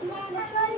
Thank you.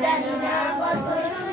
Janina, what do you?